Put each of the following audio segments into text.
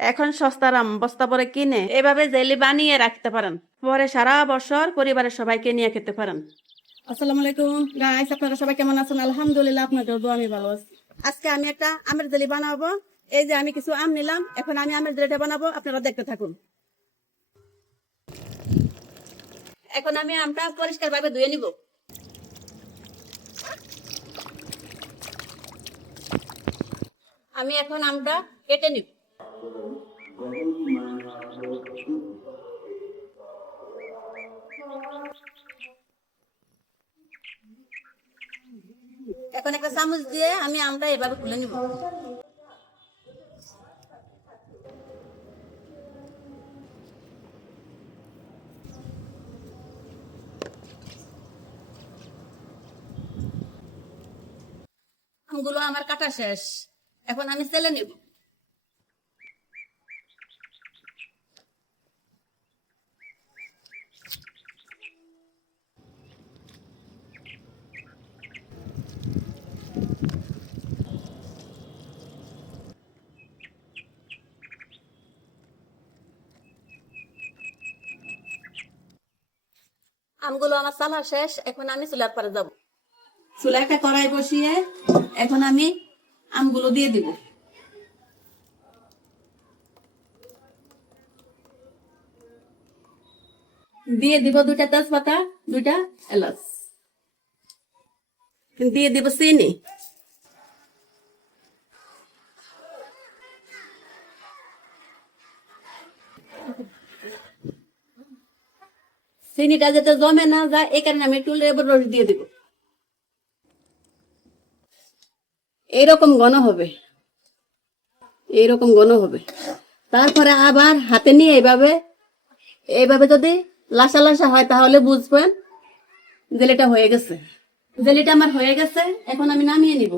এখন সস্তার আম বস্তা পরে কিনে এভাবে জেলি বানিয়ে রাখতে পারেন, পরে সারা বছর পরিবারের সবাইকে নিয়ে খেতে পারেন। আসসালামু আলাইকুম গাইস, আপনারা সবাই কেমন আছেন? আলহামদুলিল্লাহ, আপনাদের দোয়া আমি ভালো আছি। আজকে আমি একটা আমের জেলি বানাবো। এই যে আমি কিছু আম নিলাম, এখন আমি আমের জেলিটা বানাবো, আপনারা দেখতে থাকুন। এখন আমি আমটা পরিষ্কার ভাবে ধুয়ে নিব। আমি এখন আমটা কেটে নিব। এখন একটা চামচ দিয়ে আমি আমটা এভাবে খুলে নিব। আমগুলো আমার কাটা শেষ, এখন আমি তেলে নিব। আমগুলো আমার চালা শেষ, এখন আমি চুলার পারে যাব। চুলা একটা কড়াই বসিয়ে এখন আমি আমগুলো দিয়ে দিব। দিয়ে দিব 2টা তেজপাতা, 2টা এলাচ, দিয়ে দিব চিনি, চিনিটা যাতে জমে না যায় এই কারণে আমি একটু লেবুর রস দিয়ে দিব। এইরকম ঘন হবে, এইরকম ঘন হবে। তারপরে আবার হাতে নিয়ে এইভাবে এইভাবে যদি লাসা লাসা হয় তাহলে বুঝবেন জেলিটা হয়ে গেছে। জেলিটা আমার হয়ে গেছে, এখন আমি নামিয়ে নিব।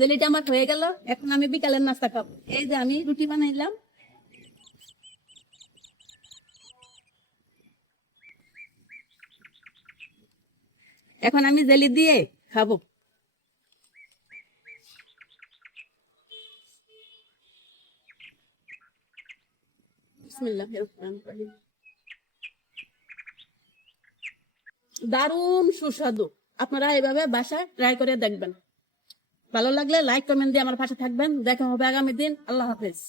জেলিটা আমার হয়ে গেল, এখন আমি বিকালের নাস্তা খাবো। এই যে আমি রুটি বানাইলাম, এখন আমি জেলি দিয়ে খাবো। বিসমিল্লাহির রহমানির রহিম। দারুণ সুস্বাদু, আপনারা এভাবে বাসায় ট্রাই করে দেখবেন। ভালো লাগলে লাইক কমেন্ট দিয়ে আমার পাশে থাকবেন। দেখা হবে আগামী দিন। আল্লাহ হাফেজ।